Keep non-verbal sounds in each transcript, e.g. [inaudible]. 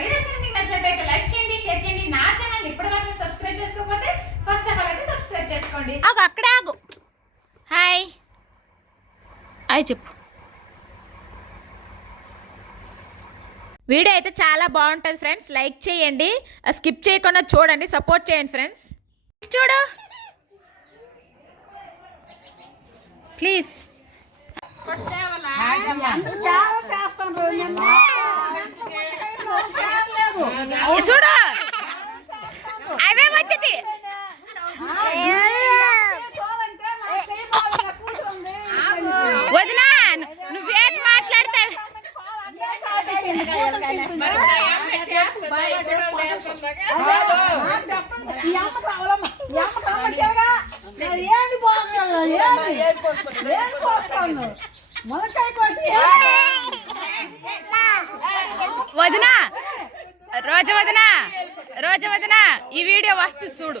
Videos కనుక మీకు నచ్చినట్టయితే లైక్ చేయండి షేర్ చేయండి. నా ఛానల్ ఇప్పటి వరకు సబ్స్క్రైబ్ చేసుకోకపోతే ఫస్ట్ ఆఫ్ ఆల్ అయితే సబ్స్క్రైబ్ చేసుకోండి. ఆగు అక్కడే ఆగు. హాయ్ హాయ్ చెప్పు. వీడియో అయితే చాలా బాగుంటుంది ఫ్రెండ్స్ లైక్ చేయండి. స్కిప్ చేయకుండా చూడండి. సపోర్ట్ చేయండి ఫ్రెండ్స్ చూడు. ప్లీజ్ చూడు. అవే వచ్చింది వదినా నువ్వేం మాట్లాడతావు? ములకాయ కోసి వదినా రోజు వదినా రోజు వదినా ఈ వీడియో వస్తుంది చూడు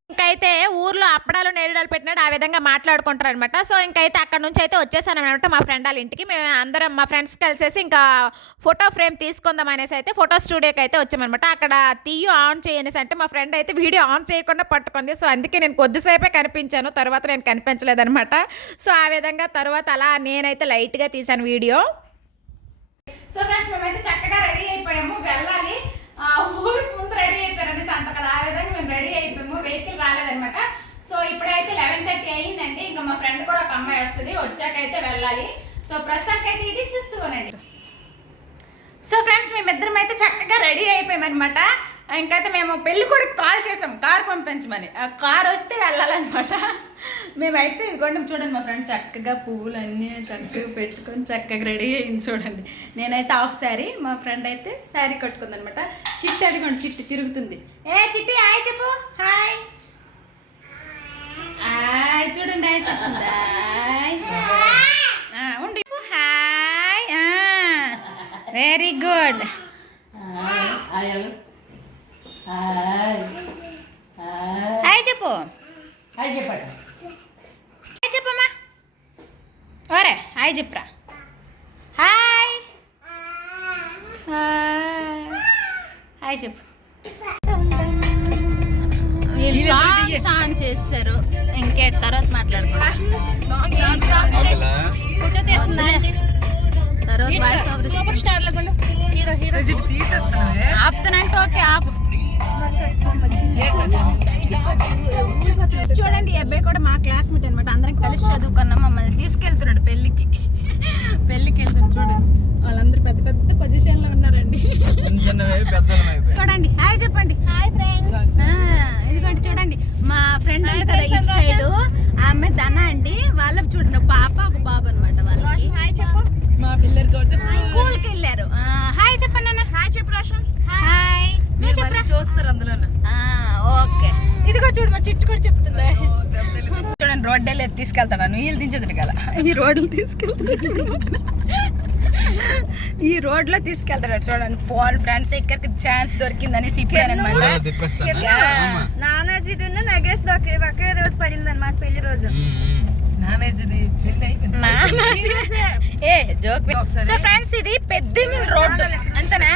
అయితే ఊర్లో అప్పడాలు నేరడాలు పెట్టినాడు ఆ విధంగా మాట్లాడుకుంటారు అనమాట సో ఇంకైతే అక్కడ నుంచి అయితే వచ్చేసాను అనమాట మా ఫ్రెండ్ వాళ్ళ ఇంటికి. మేము అందరం మా ఫ్రెండ్స్ కలిసేసి ఇంకా ఫోటో ఫ్రేమ్ తీసుకుందాం అనేసి అయితే ఫోటో స్టూడియోకి అయితే వచ్చామనమాట అక్కడ తీయు ఆన్ చేయనేసి అంటే మా ఫ్రెండ్ అయితే వీడియో ఆన్ చేయకుండా పట్టుకుంది. సో అందుకే నేను కొద్దిసేపే కనిపించాను. తర్వాత నేను కనిపించలేదనమాట సో ఆ విధంగా తర్వాత అలా నేనైతే లైట్గా తీశాను వీడియో. సో ఫ్రెండ్స్ మేమైతే చక్కగా రెడీ అయిపోయాము. వెళ్ళాలి. ఊరికి ముందు రెడీ అయిపోయారు అనేసి ఆ విధంగా మేము రెడీ అయిపోయాము. వెహికల్ రాలేదనమాట సో ఇప్పుడైతే లెవెన్ థర్టీ అయిందండి. ఇంకా మా ఫ్రెండ్ కూడా ఒక అమ్మాయి వస్తుంది. వచ్చాకైతే వెళ్ళాలి. సో ప్రస్తుతానికైతే ఇది చూస్తూనండి సో ఫ్రెండ్స్ మేమిద్దరం అయితే చక్కగా రెడీ అయిపోయామన్నమాట. ఇంకైతే మేము పెళ్ళి కూడా కాల్ చేసాం. కార్ పంపించమని. ఆ కార్ వస్తే వెళ్ళాలన్నమాట. మేమైతే ఇదిగోండి చూడండి మా ఫ్రెండ్ చక్కగా పువ్వులు అన్నీ చక్కగా పెట్టుకొని చక్కగా రెడీ అయింది చూడండి. నేనైతే హాఫ్ శారీ మా ఫ్రెండ్ అయితే శారీ కట్టుకుంది అనమాట చిట్టి అదిగోండి చిట్టి తిరుగుతుంది. ఏ చిట్టి హాయ్ చెప్పు హాయ్. హాయ్ చూడండి హాయ్ చెప్తుంది? హాయ్. ఉండు. Hi very good hi. చెప్పు. హాయ్ చెప్పమ్మా. ఓరే హాయ్ చెప్పురా హాయ్. హాయ్. హాయ్ చెప్పు. సాంగ్ సాంగ్ చేస్తారు. ఇంకే తర్వాత మాట్లాడుకుంటాం తర్వాత వాయిస్ ఓవర్ ఆపుతానంటే ఓకే ఆపు. చూడండి ఈ అబ్బాయి కూడా మా క్లాస్మేట్ అనమాట అందరం కలిసి చదువుకున్నాం మమ్మల్ని తీసుకెళ్తున్నాడు పెళ్ళికి. పెళ్ళికి వెళ్తున్నాడు చూడండి. వాళ్ళందరూ పెద్ద పెద్ద పొజిషన్లో ఉన్నారండి. చూడండి హాయ్ చెప్పండి. Hi friends. ఇదిగోండి చూడండి. మా ఫ్రెండ్ ఉంది కదా ఇటు సైడ్ ఆ అమ్మాయి ధన అండి వాళ్ళకి చూడండి పాప ఒక బాబు అనమాట వాళ్ళకి. హాయ్ చెప్పు. మా పిల్లలకి స్కూల్కి వెళ్ళారు. ఆ, హాయ్ చెప్పండి అన్న. హాయ్ చెప్పు రోషన్. హాయ్. నువ్వు చెప్పరా? చూస్తారు అందులో ఆ, ఓకే. ఇదిగో చూడు మా చిట్టు కూడా చెప్తుంది. చూడండి రోడ్ వెళ్ళి తీసుకెళ్తాను. వీళ్ళు దించదు కదా. ఈ రోడ్లు తీసుకెళ్తాడు ఈ రోడ్లో తీసుకెళ్తాడు చూడండి. ఫోన్ ఫ్రెండ్స్ ఇక్కడికి ఛాన్స్ దొరికిందని సిప్పారనమాట నానాజీది ఉన్న నగేష్ పడింది అనమాట పెళ్ళి రోజు ఏ జోక్ సో ఫ్రెండ్స్ ఇది పెద్దిమిల్ రోడ్డు. అంతేనా?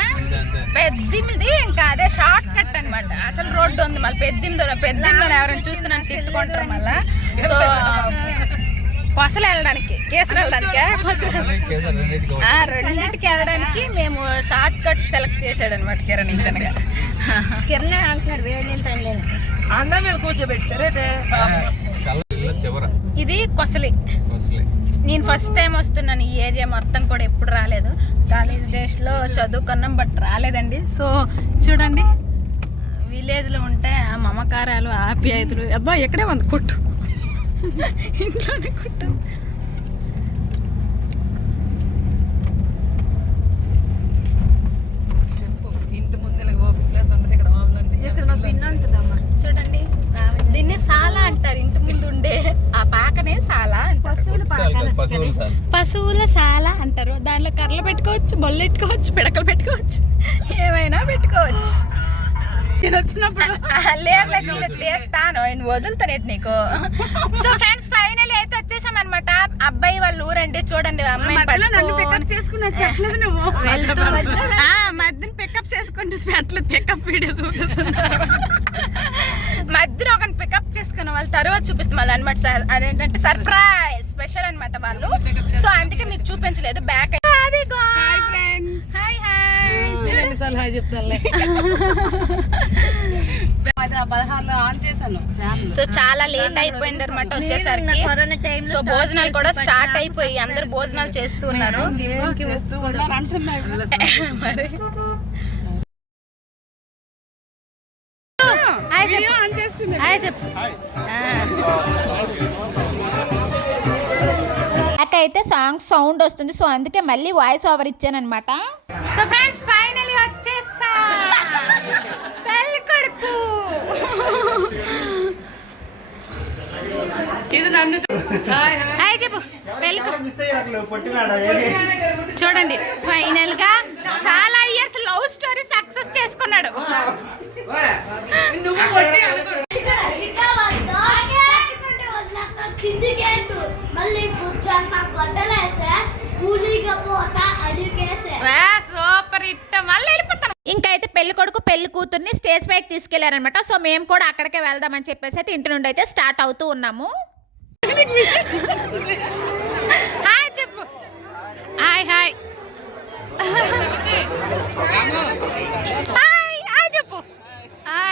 పెద్దిమిది ఇంకా అదే షార్ట్ కట్ అన్నమాట. అసలు రోడ్డు ఉంది మళ్ళీ పెద్దిమిది పెద్దిమిలో ఎవరైనా చూస్తే నన్ను తిట్టుకుంటారు మళ్ళా. సో కొసలు వెళ్ళడానికి కేసులు వెళ్ళడానికి? రెండింటికి వెళ్ళడానికి మేము షార్ట్ కట్ సెలెక్ట్ చేశాడు అనమాట కిరణ్ ఇంతనగా. [laughs] కిరణ్ అంటున్నాడు వేడి నీళ్ళు టైం లేదు అన్న మీద కూర్చోబెట్టి సరే ఇది కొసలి. నేను ఫస్ట్ టైం వస్తున్నాను ఈ ఏరియా మొత్తం కూడా ఎప్పుడు రాలేదు. కాలేజ్ డేస్లో చదువుకున్నాం బట్ రాలేదండి. సో చూడండి. విలేజ్లో ఉంటే ఆ మమకారాలు ఆప్యాయతలు. అబ్బా ఎక్కడే ఉంది? కొట్టు. [laughs] ఇంట్లోనే కొట్టు చెప్పు ఇంటి ముందు ఓపెన్ ప్లేస్ ఉంటుంది ఇక్కడ మామూలు ఇక్కడ మా పిన్న ఉంటుందమ్మా చూడండి దీన్ని సాలా అంటారు ఇంటి ముందు ఉండే ఆ పాకనే సాలా సార్ పశువుల శాల అంటారు. దాంట్లో కర్రలు పెట్టుకోవచ్చు బొల్లు పెట్టుకోవచ్చు పిడకలు పెట్టుకోవచ్చు ఏమైనా పెట్టుకోవచ్చు. నేను వచ్చినప్పుడు లేదు తీస్తాను నేను వదులుతానేటి నీకు. సో ఫ్రెండ్స్ ఫైనల్ అయితే వచ్చేసాం అనమాట అబ్బాయి వాళ్ళ ఊరండి చూడండి అమ్మాయి మధ్యన పికప్ చేసుకుంటే పెట్టలేదు పికప్ వీడియో చూపిస్తున్నారు మధ్యన ఒక పికప్ చేసుకున్న వాళ్ళు తర్వాత చూపిస్తాం వాళ్ళు అనమాట సార్. అదేంటంటే సర్ప్రైజ్ స్పెషల్ అన్నమాట వాళ్ళు. సో అందుకే మీకు చూపించలేదు. బ్యాక్ అది హాయ్ హాయ్ చెప్తానులే. సో చాలా లేట్ అయిపోయింది అనమాట వచ్చేసరికి. సో భోజనాలు కూడా స్టార్ట్ అయిపోయి అందరు భోజనాలు చేస్తూ [laughs] అయితే సాంగ్ సౌండ్ వస్తుంది. సో అందుకే మళ్ళీ వాయిస్ ఓవర్ ఇచ్చాను అనమాట సో ఫ్రెండ్స్ ఫైనలీ వచ్చేసా ఇది నన్ను హాయ్ చెప్పు. చూడండి ఫైనల్గా చాలా ఇయర్స్ లవ్ స్టోరీ సక్సెస్ చేసుకున్నాడు. నువ్వు కొట్టి అనుకో. సిండికేట్ మళ్ళీ కూర్చొని గొడ్డలేసే కూలీగా పోతా అడిగేసే సూపర్ హిట్ మళ్ళీ వెళ్ళిపోతాను. ఇంకైతే పెళ్ళి కొడుకు పెళ్ళి కూతుర్ని స్టేజ్ పైకి తీసుకెళ్ళారనమాట సో మేము కూడా అక్కడికే వెళ్దామని చెప్పేసి అయితే ఇంటి నుండి అయితే స్టార్ట్ అవుతూ ఉన్నాము. హాయ్ చెప్పు. హాయ్. హాయ్.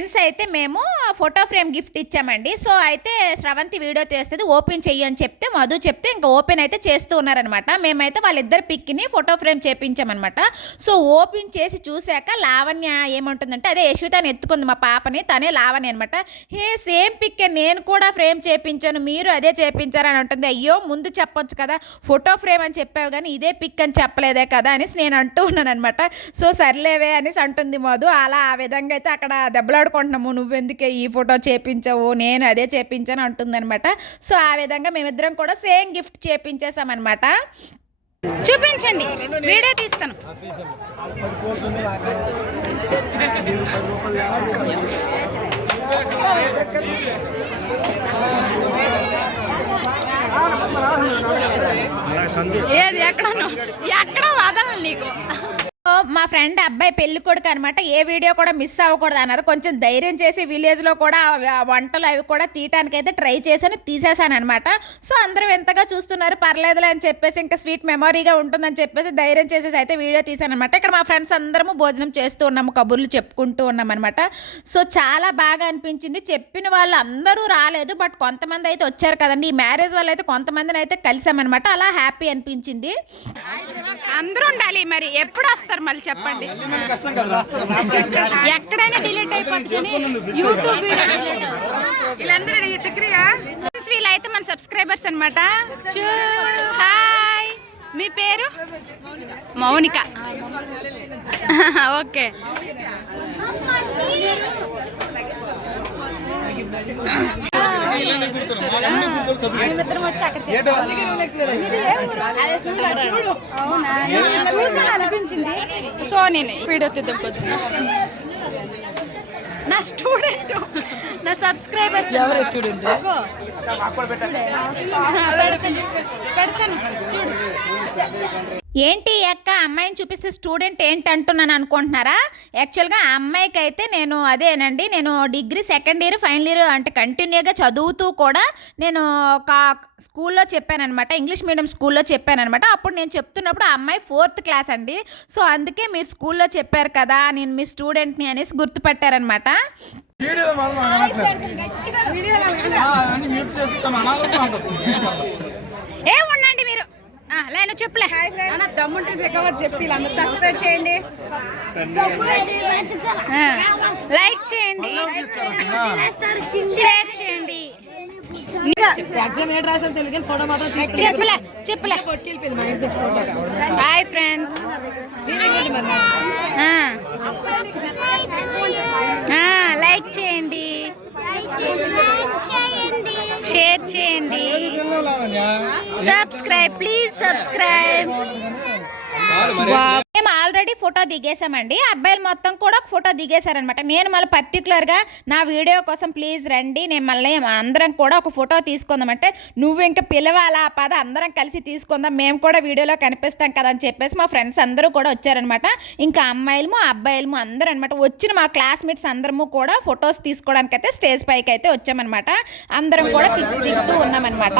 ఫ్రెండ్స్ అయితే మేము ఫోటో ఫ్రేమ్ గిఫ్ట్ ఇచ్చామండి. సో అయితే స్రవంతి వీడియో తీస్తుంది ఓపెన్ చెయ్యి అని చెప్తే మధు చెప్తే ఇంకా ఓపెన్ అయితే చేస్తూ ఉన్నారనమాట. మేమైతే వాళ్ళిద్దరు పిక్ని ఫోటో ఫ్రేమ్ చేపించామన్నమాట సో ఓపెన్ చేసి చూశాక లావణ్య ఏమంటుందంటే అదే యశ్వితాని ఎత్తుకుంది మా పాపని తనే లావణ్య అనమాట. హే సేమ్ పిక్ నేను కూడా ఫ్రేమ్ చేపించాను మీరు అదే చేపించారని ఉంటుంది అయ్యో ముందు చెప్పొచ్చు కదా ఫోటో ఫ్రేమ్ అని చెప్పావు కానీ ఇదే పిక్ అని చెప్పలేదే కదా అనేసి నేను అంటూ ఉన్నాను అనమాట సో సర్లేవే అనేసి అంటుంది మధు. అలా ఆ విధంగా అయితే అక్కడ దెబ్బలాడుకుంటున్నాము నువ్వెందుకే ఈ ఫోటో చేపించావు? నేను అదే చేపించాను అంటుందనమాట సో ఆ విధంగా మేమిద్దరం కూడా సేమ్ గిఫ్ట్ చేపించేసామన్నమాట చూపించండి. వీడియో తీస్తాను. ఏది ఎక్కడ ఎక్కడ వదలను నీకు. మా ఫ్రెండ్ అబ్బాయి పెళ్ళి కొడుకు అనమాట ఏ వీడియో కూడా మిస్ అవ్వకూడదు అన్నారు. కొంచెం ధైర్యం చేసి విలేజ్లో కూడా వంటలు అవి కూడా తీయటానికి అయితే ట్రై చేశాను తీసేశాను అనమాట సో అందరూ ఎంతగా చూస్తున్నారు పర్లేదులే అని చెప్పేసి ఇంకా స్వీట్ మెమొరీగా ఉంటుందని చెప్పేసి ధైర్యం చేసేసి అయితే వీడియో తీశాను అనమాట ఇక్కడ మా ఫ్రెండ్స్ అందరము భోజనం చేస్తూ ఉన్నాము కబుర్లు చెప్పుకుంటూ ఉన్నాం అనమాట సో చాలా బాగా అనిపించింది. చెప్పిన వాళ్ళు అందరూ రాలేదు బట్ కొంతమంది అయితే వచ్చారు కదండి. ఈ మ్యారేజ్ వాళ్ళు అయితే కొంతమందిని అయితే కలిసామన్నమాట. అలా హ్యాపీ అనిపించింది. అందరూ ఉండాలి మరి. ఎప్పుడు వస్తారు మళ్ళీ చెప్పండి. ఎక్కడైనా డిలీట్ అయిపోతుంది యూట్యూబ్ వీడియో డిలీట్ వీళ్ళందరూ డిగ్రీయా వీళ్ళైతే మన సబ్స్క్రైబర్స్ అనమాట హాయ్. మీ పేరు? మౌనిక. ఓకే. మేమిద్దరం వచ్చి అక్కడ చెప్పాలి. అవునా చూసాను అనిపించింది సో నేను వీడియో తీద్దాం నా స్టూడెంట్ నా సబ్స్క్రైబర్స్ ఎవరు స్టూడెంట్ పెడతాను చూడు ఏంటి అక్క? అమ్మాయిని చూపిస్తే స్టూడెంట్ ఏంటి అంటున్నాను అనుకుంటున్నారా? యాక్చువల్గా ఆ అమ్మాయికి అయితే నేను అదేనండి నేను degree second year final year అంటే కంటిన్యూగా చదువుతూ కూడా నేను ఒక స్కూల్లో చెప్పానమాట ఇంగ్లీష్ మీడియం స్కూల్లో చెప్పానమాట అప్పుడు నేను చెప్తున్నప్పుడు ఆ అమ్మాయి ఫోర్త్ క్లాస్ అండి. సో అందుకే మీరు స్కూల్లో చెప్పారు కదా నేను మీ స్టూడెంట్ని అనేసి గుర్తుపట్టారనమాట ఏ ఉండండి మీరు. ఆ, లే నాన్న చెప్పులే దమ్ముంటే దిగవద్దు చెప్పి సబ్స్క్రైబ్ చేయండి. లైక్ చేయండి. షేర్ చేయండి. చెప్పులే చెప్పులే. Hi friends. లైక్ చేయండి. షేర్ చేయండి. సబ్స్క్రైబ్ ప్లీజ్ సబ్స్క్రైబ్ మేము ఆల్రెడీ ఫోటో దిగేసామండి అబ్బాయిలు మొత్తం కూడా ఒక ఫోటో దిగేశారనమాట నేను మళ్ళీ పర్టికులర్గా నా వీడియో కోసం ప్లీజ్ రండి. నేను మళ్ళీ అందరం కూడా ఒక ఫోటో తీసుకుందామంటే నువ్వు ఇంకా పిలవాలా పద? అందరం కలిసి తీసుకుందాం. మేము కూడా వీడియోలో కనిపిస్తాం కదా అని చెప్పేసి మా ఫ్రెండ్స్ అందరూ కూడా వచ్చారనమాట ఇంకా అమ్మాయిలము అబ్బాయిలము అందరూ అనమాట వచ్చిన మా క్లాస్మేట్స్ అందరము కూడా ఫొటోస్ తీసుకోవడానికి అయితే స్టేజ్ పైకి అయితే వచ్చామన్నమాట. అందరం కూడా పిక్స్ దిగుతూ ఉన్నామన్నమాట.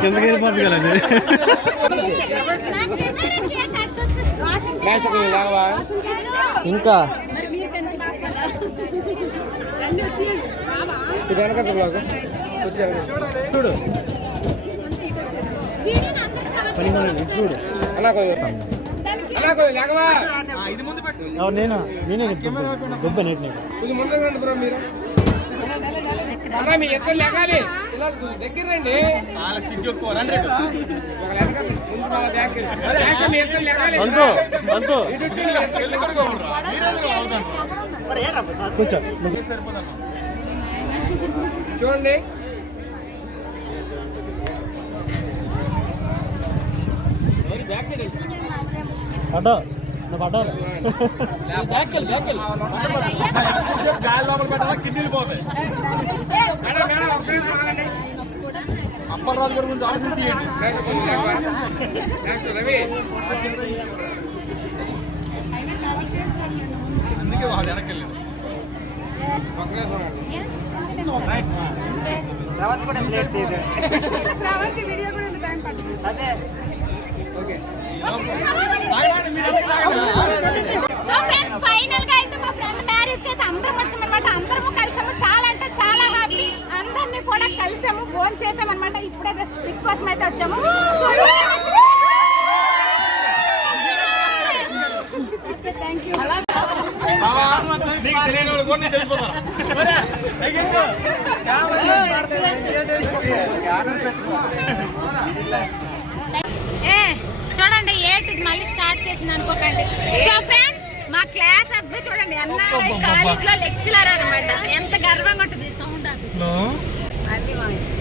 కిందకి వెళ్ళిపోతుంది కదా అది ఇంకా చూడు. మనల్ని చూడు. ఎవరు నేనా? నేనే చెప్తాను. గొప్ప నేటి నేను వాళ్ళ. సిగ్గు ఎక్కువ రండి అంతో అంతో. చూడండి. పడ్డా నువ్వు పడ్డావు గాలి లోపల పెట్టాలా? కిడ్నీలు పోతాయి. మేడం మేడం ఒక నిమిషం ఆగండి. అప్పలరాజు గారి గురించి ఆలోచన తీయండి. నెక్స్ట్ కొంచెం చెప్పా. నెక్స్ట్ రవి అందుకే. తర్వాత కూడా లేట్ చేయదు? సో ఫ్రెండ్స్ ఫైనల్గా అయితే మా ఫ్రెండ్ మ్యారేజ్కి అయితే అందరం వచ్చామన్నమాట. అందరము కలిసాము. చాలా అంటే చాలా హ్యాపీ అందరినీ కూడా కలిసాము ఫోన్ చేసామన్నమాట ఇప్పుడే జస్ట్ పిక్ కోసం అయితే వచ్చాము. సో నీకు తెలియని వాళ్ళు కూడా చూడండి ఏటి మళ్ళీ స్టార్ట్ చేసింది అనుకోకండి. సో ఫ్రెండ్స్ మా క్లాస్ అబ్బాయి చూడండి ఎన్ఆర్ఐ కాలేజ్లో లెక్చరర్ అనమాట ఎంత గర్వంగా ఉంటుంది సౌండ్ అది.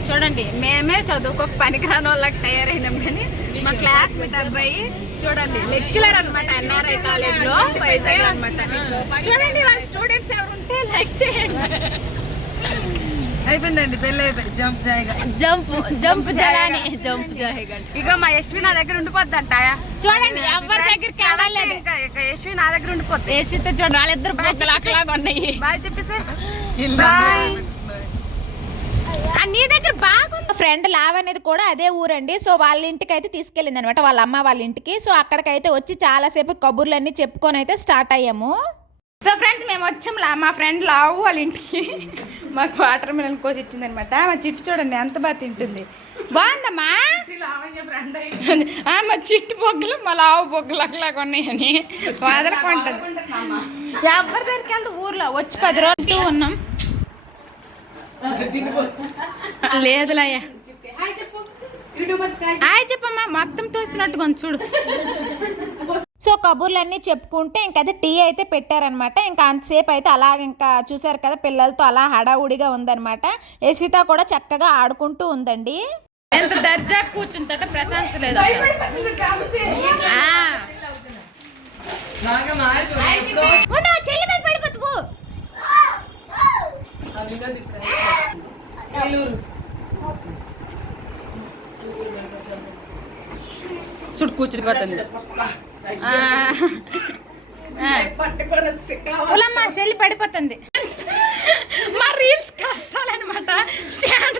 చూడండి మేమే చదువుకోక పనికిరాని వాళ్ళకి తయారైనాం కానీ మా క్లాస్ మేట్ అబ్బాయి చూడండి లెక్చరర్ అనమాట ఎన్ఆర్ఐ కాలేజ్లో వైజాగ్ అనమాట చూడండి వాళ్ళ స్టూడెంట్స్ ఎవరు ఉంటే లైక్ చేయండి అయిపోయిందండి పెళ్ళి అయిపోయింది. జంప్ జంప్ జంప్ జలాని జంప్ జాయిగా. ఇక మా యశ్వి నా దగ్గర ఉండిపోద్దంట. చూడండి ఎవరి దగ్గరికి వెళ్ళలేదు ఇంకా యశ్వి నా దగ్గర ఉండిపోద్ది. ఏసీతో చూడండి వాళ్ళిద్దరు బొక్కలు అక్కలాగా ఉన్నాయి. బాయ్ చెప్పేసి ఆ, నీ దగ్గర బాగుంది. ఫ్రెండ్ లావ్ అనేది కూడా అదే ఊరండి. సో వాళ్ళ ఇంటికి అయితే తీసుకెళ్ళింది అనమాట వాళ్ళ అమ్మ వాళ్ళ ఇంటికి. సో అక్కడికైతే వచ్చి చాలాసేపు కబుర్లన్నీ చెప్పుకొని అయితే స్టార్ట్ అయ్యాము. సో ఫ్రెండ్స్ మేము వచ్చాం మా ఫ్రెండ్ లావు వాళ్ళ ఇంటికి. మాకు వాటర్ మిలన్ కోసి ఇచ్చింది అనమాట మా చిట్టు చూడండి ఎంత బాగా తింటుంది. బాగుందమ్మా? మా చిట్టు బొగ్గులు మా లావు బొగ్గులు అట్లాగా ఉన్నాయని. వదలకుంటుంది ఎవరి దగ్గరికి వెళ్తే ఊర్లో? వచ్చి పది రోజులు ఉన్నాం. లేదులయ్యా హాయ్ చెప్పమ్మా మొత్తం తోసినట్టుగా చూడు. సో కబుర్లన్నీ చెప్పుకుంటే ఇంకైతే టీ అయితే పెట్టారనమాట. ఇంకా అంతసేపు అయితే అలా ఇంకా చూసారు కదా పిల్లలతో అలా హడావుడిగా ఉందన్నమాట యశ్విత కూడా చక్కగా ఆడుకుంటూ ఉందండి. ఎంత దర్జా కూర్చుందట ప్రశాంత్ లేదు? ఆ. బాగా మారిపోయింది ఉలమ్మ చెల్లి పడిపోతుంది. మా రీల్స్ కష్టాలన్నమాట. స్టాండ్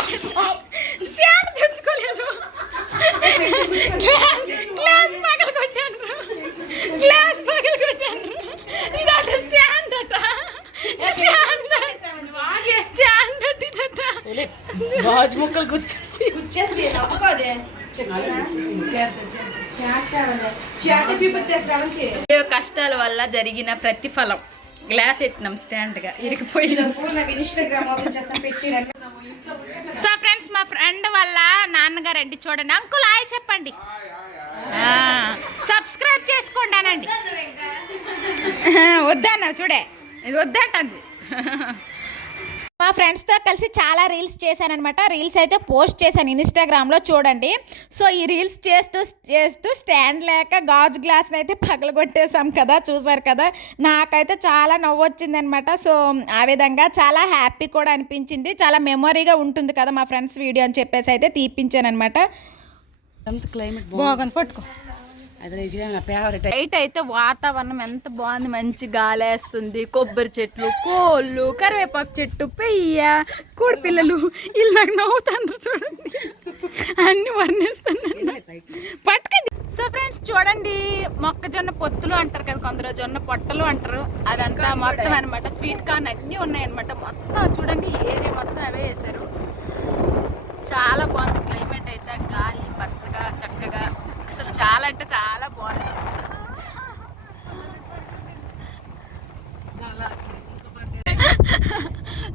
స్టాండ్ తెచ్చుకోలేదు. గ్లాస్ పగలు కొట్టాను. గ్లాస్ పగలు కొట్టాను. ఇదట స్టాండ్ అట. స్టాండ్ స్టాండ్ అట్టిదట గాజు ముక్కలు గుచ్చేసి గుచ్చేసి చేత చేత చేత కష్టాల వల్ల జరిగిన ప్రతిఫలం. గ్లాస్ ఎట్టినాం స్టాండ్గా ఇరిగిపోయింది ఇన్స్టాగ్రామ్ ఓపెన్ చేస్తాం పెట్టి సో ఫ్రెండ్స్ మా ఫ్రెండ్ వాళ్ళ నాన్నగారు అండి చూడండి. అంకుల్ హాయ్ చెప్పండి. సబ్స్క్రైబ్ చేసుకోండి అనండి. వద్దన్న చూడే. ఇది వద్దంటుంది. మా ఫ్రెండ్స్తో కలిసి చాలా రీల్స్ చేశానమాట రీల్స్ అయితే పోస్ట్ చేశాను ఇన్స్టాగ్రామ్లో చూడండి. సో ఈ రీల్స్ చేస్తూ చేస్తూ స్టాండ్ లేక గాజు గ్లాస్ని అయితే పగలగొట్టేసాం కదా చూసారు కదా. నాకైతే చాలా నవ్వు వచ్చిందనమాట సో ఆ విధంగా చాలా హ్యాపీ కూడా అనిపించింది. చాలా మెమొరీగా ఉంటుంది కదా మా ఫ్రెండ్స్ వీడియో అని చెప్పేసి అయితే తీపించాను అనమాట ఎంత క్లైమేట్ బాగుంది. పట్టుకో. బయట అయితే వాతావరణం ఎంత బాగుంది. మంచి గాలేస్తుంది కొబ్బరి చెట్లు కోళ్ళు కరివేపాకు చెట్టు పెయ్య కోడి పిల్లలు వీళ్ళు నాకు నవ్వుతాను చూడండి. అన్ని వర్ణిస్తున్నాను పట్టుక. సో ఫ్రెండ్స్ చూడండి మొక్కజొన్న పొత్తులు అంటారు కదా కొందరు జొన్న పొట్టలు అంటారు. అదంతా మొత్తం అనమాట స్వీట్ కార్న్ అన్నీ ఉన్నాయన్నమాట. మొత్తం చూడండి ఏరియా మొత్తం అవే వేశారు. చాలా బాగుంది. క్లైమేట్ అయితే గాలి పచ్చగా చక్కగా. అసలు చాలా అంటే చాలా బాగుంది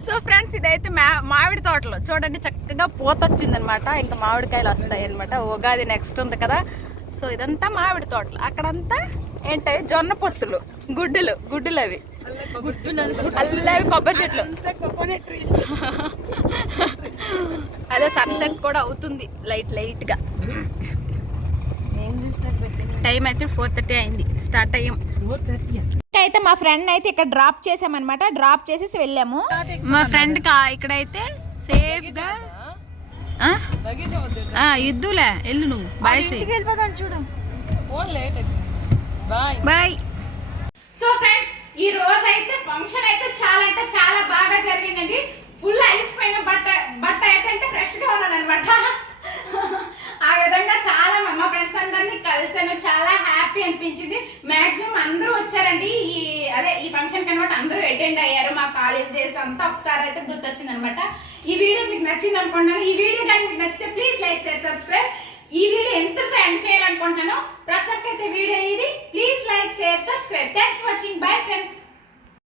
సో ఫ్రెండ్స్ ఇదైతే మా మామిడి తోటలో చూడండి చక్కగా పూత వచ్చిందనమాట ఇంకా మామిడికాయలు వస్తాయి అనమాట ఉగాది నెక్స్ట్ ఉంది కదా. సో ఇదంతా మామిడి తోటలు. అక్కడంతా ఏంటవి జొన్న పొత్తులు గుడ్డులు గుడ్డులు అవి. అల్లవి కొబ్బరి చెట్లు. అదే సన్సెట్ కూడా అవుతుంది లైట్ లైట్గా. టైం అయితే ఫోర్ థర్టీ అయింది. స్టార్ట్ అయ్యాం. అయితే మా ఫ్రెండ్ అయితే ఇక్కడ డ్రాప్ చేసామన్నమాట. డ్రాప్ చేసేసి వెళ్ళాము. మా ఫ్రెండ్ కా ఇక్కడైతే సేఫ్గా ఇద్దులే ఎల్లు నువ్వు. బాయ్ చూడు. Phone late bye bye. So friends ఈ రోజు అయితే ఫంక్షన్ అయితే చాలా అంటే చాలా బాగా జరిగిందండి. ఫుల్ అలిసిపోయిన బట్ట బట్ట ఏంటంటే ఫ్రెష్గా ఉన్నాను అనమాట విధంగా చాలా మా- ఫ్రెండ్స్ అందరినీ కలిసాను చాలా హ్యాపీ అనిపించింది. మాక్సిమం అందరూ వచ్చారండి. ఈ అదే ఈ ఫంక్షన్ కనబట్టి అందరూ అటెండ్ అయ్యారు. మా కాలేజ్ డేస్ అంతా ఒకసారి అయితే గుర్తొచ్చింది అనమాట ఈ వీడియో మీకు నచ్చింది అనుకుంటున్నాను. ఈ వీడియో కానీ మీకు నచ్చితే ప్లీజ్ లైక్ షేర్ సబ్స్క్రైబ్ ఈ వీడియో ఎంత ఎండ్ చేయాలనుకుంటున్నాను ప్రస్తుతానికి అయితే వీడియో ఇది. Please like share subscribe thanks watching bye friends